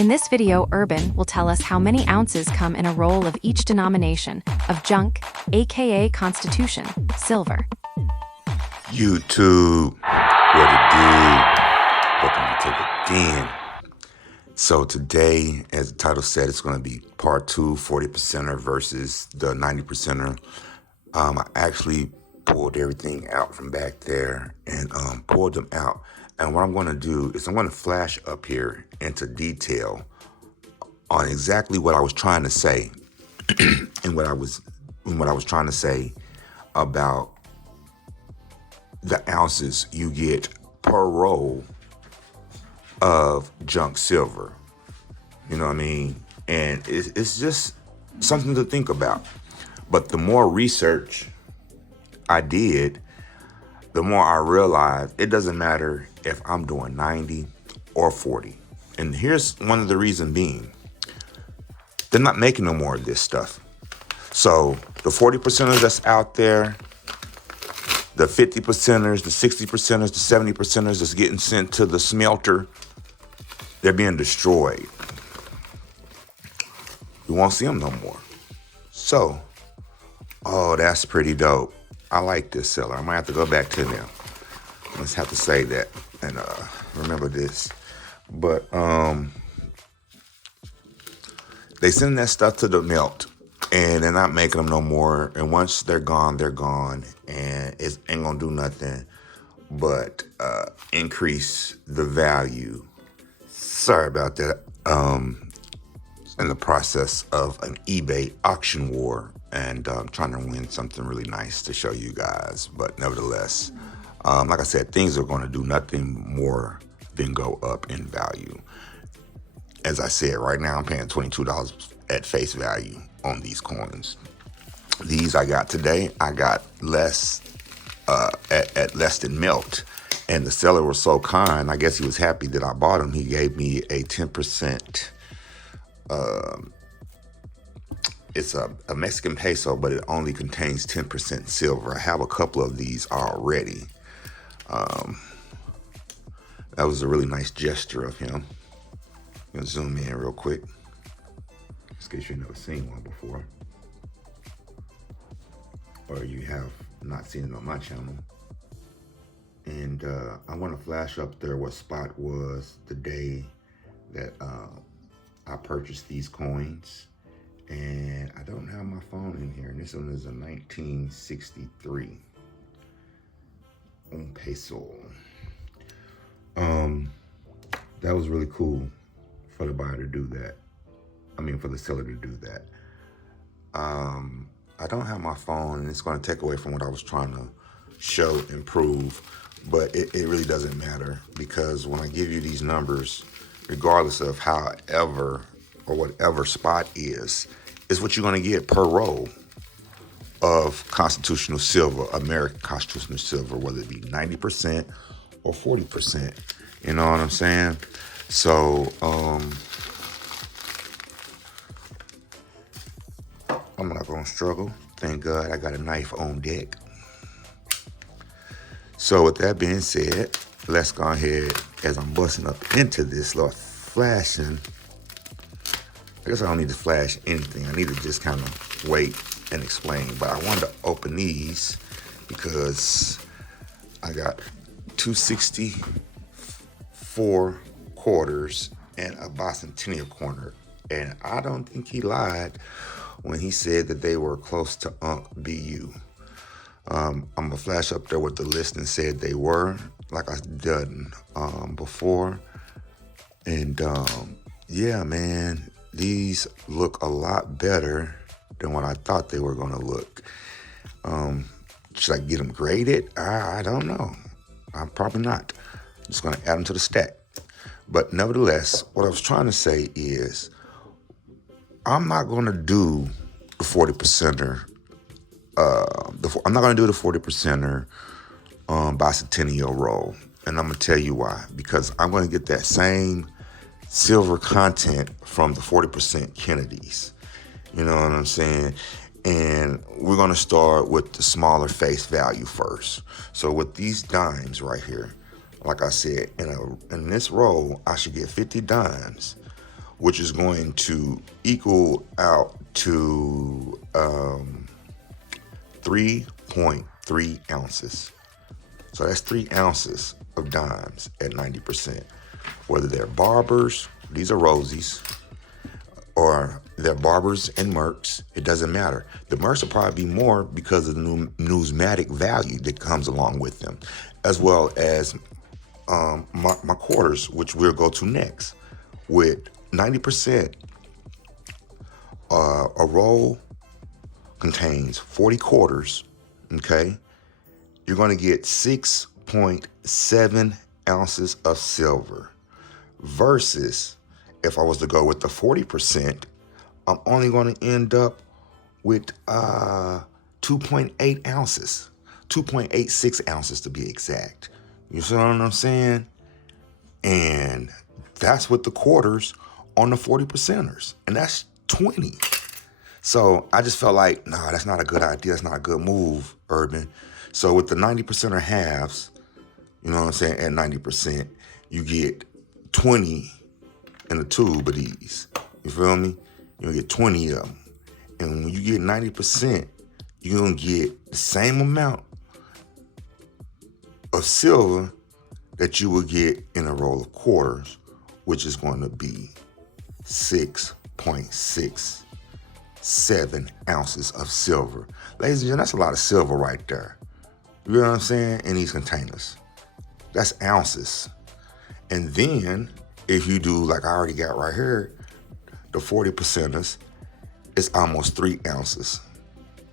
In this video, Urban will tell us how many ounces come in a roll of each denomination of junk, aka Constitution, silver. YouTube, what it do? Welcome to Take Again. So today, as the title said, it's going to be part 2, 40%er versus the 90%er. I actually pulled everything out from back there and pulled them out. And what I'm going to do is I'm going to flash up here into detail on exactly what I was trying to say and what I was trying to say about the ounces you get per roll of junk silver. You know what I mean? And it's just something to think about. But the more research I did, the more I realized it doesn't matter if I'm doing 90 or 40. And here's one of the reasons being. They're not making no more of this stuff. So the 40%ers that's out there, the 50%ers, the 60%ers, the 70%ers that's getting sent to the smelter, they're being destroyed. We won't see them no more. So, oh, that's pretty dope. I like this seller. I might have to go back to them. I just have to say that and remember this. But they send that stuff to the melt, and they're not making them no more. And once they're gone, and it ain't gonna do nothing but increase the value. Sorry about that. In the process of an eBay auction war, and trying to win something really nice to show you guys. But nevertheless, like I said, things are going to do nothing more than go up in value. As I said, right now I'm paying $22 at face value on these coins. These I got today, I got less at less than melt. And the seller was so kind, I guess he was happy that I bought them. He gave me a 10%, it's a Mexican peso, but it only contains 10% silver. I have a couple of these already. That was a really nice gesture of him. I'm gonna zoom in real quick, just in case you've never seen one before, or you have not seen it on my channel. And I want to flash up there what spot was the day that I purchased these coins. And I don't have my phone in here. And this one is a 1963 un peso. That was really cool for the buyer to do that. I mean, for the seller to do that. I don't have my phone, and it's going to take away from what I was trying to show and prove. But it really doesn't matter, because when I give you these numbers, regardless of however or whatever spot is what you're going to get per roll of constitutional silver, American constitutional silver, whether it be 90% or 40%. You know what I'm saying? So, I'm not going to struggle. Thank God I got a knife on deck. So with that being said, let's go ahead, as I'm busting up into this little flashing. I guess I don't need to flash anything. I need to just kind of wait and explain. But I wanted to open these because I got 264 quarters and a bicentennial corner. And I don't think he lied when he said that they were close to BU. I'm going to flash up there what the listing said they were, like I done before. And yeah, man, these look a lot better than what I thought they were going to look. Should I get them graded? I don't know. I'm probably not. I'm just going to add them to the stack. But nevertheless, what I was trying to say is I'm not going to do the 40%er. I'm not going to do the 40%er bicentennial roll. And I'm going to tell you why. Because I'm going to get that same silver content from the 40% Kennedys. You know what I'm saying? And we're going to start with the smaller face value first. So with these dimes right here, like I said, in this roll, I should get 50 dimes which is going to equal out to 3.3 ounces. So that's 3 ounces of dimes at 90%. Whether they're barbers, these are rosies, or they're barbers and mercs, it doesn't matter. The mercs will probably be more because of the numismatic value that comes along with them, as well as my quarters, which we'll go to next. With 90%, a roll contains 40 quarters, okay? You're going to get 6.7 ounces of silver versus if I was to go with the 40%, I'm only going to end up with 2.8 ounces, 2.86 ounces to be exact. You see what I'm saying? And that's with the quarters on the 40 percenters, and that's 20. So I just felt like, nah, that's not a good idea. That's not a good move, Urban. So with the 90% halves, you know what I'm saying, at 90%, you get 20 in a tube of these. You feel me? You'll get 20 of them. And when you get 90%, you're going to get the same amount of silver that you would get in a roll of quarters, which is going to be 6.67 ounces of silver. Ladies and gentlemen, that's a lot of silver right there. You know what I'm saying? In these containers. That's ounces. And then, if you do, like I already got right here, the 40 percenters, it's almost 3 ounces.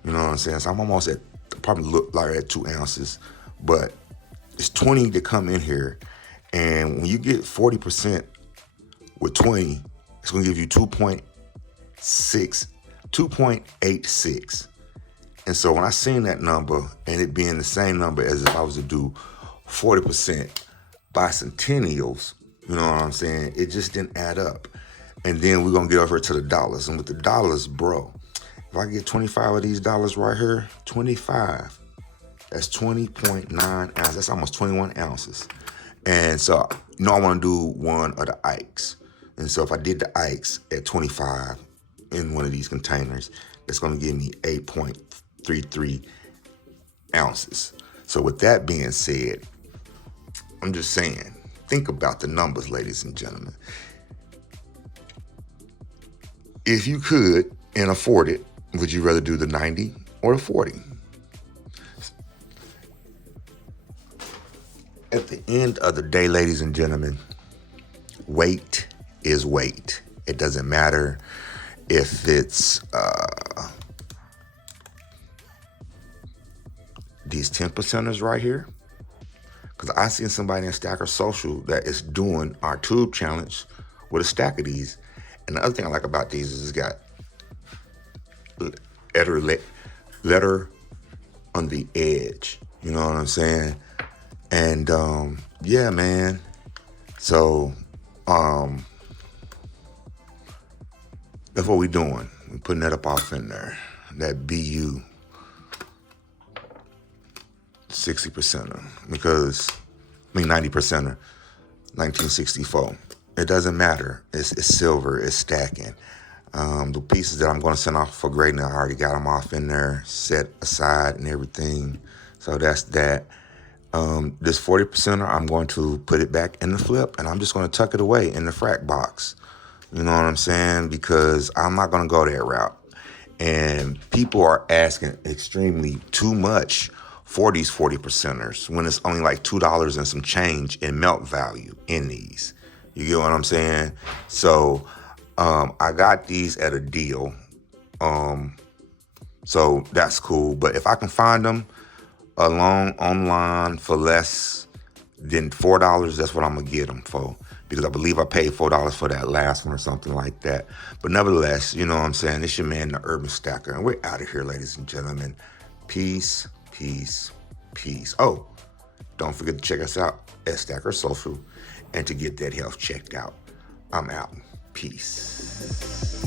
You know what I'm saying? So I'm almost at, probably look like at 2 ounces, but it's 20 that come in here. And when you get 40% with 20, it's going to give you 2.86. And so when I seen that number and it being the same number as if I was to do 40% bicentennials, you know what I'm saying? It just didn't add up. And then we're going to get over to the dollars. And with the dollars, bro, if I get 25 of these dollars right here, 25, that's 20.9 ounces. That's almost 21 ounces. And so, you know, I want to do one of the Ikes. And so if I did the Ikes at 25 in one of these containers, it's going to give me 8.33 ounces. So with that being said, I'm just saying, think about the numbers, ladies and gentlemen. If you could and afford it, would you rather do the 90 or the 40? At the end of the day, ladies and gentlemen, weight is weight. It doesn't matter if it's these 10 percenters right here. Because I seen somebody in Stacker Social that is doing our tube challenge with a stack of these. And the other thing I like about these is it's got letter on the edge. You know what I'm saying? And yeah, man. So that's what we doing. We're putting that up off in there. That BU 60%er. Because, 90%er. 1964. It doesn't matter. It's silver. It's stacking. The pieces that I'm going to send off for grading, I already got them off in there, set aside and everything. So that's that. This 40%er, I'm going to put it back in the flip, and I'm just going to tuck it away in the frac box. You know what I'm saying? Because I'm not going to go that route. And people are asking extremely too much for these 40%ers when it's only like $2 and some change in melt value in these. You get what I'm saying? So I got these at a deal. So that's cool. But if I can find them alone online for less than $4, that's what I'm going to get them for. Because I believe I paid $4 for that last one or something like that. But nevertheless, you know what I'm saying? It's your man, the Urban Stacker. And we're out of here, ladies and gentlemen. Peace, peace, peace. Oh, don't forget to check us out at Stacker Social and to get that health checked out. I'm out. Peace.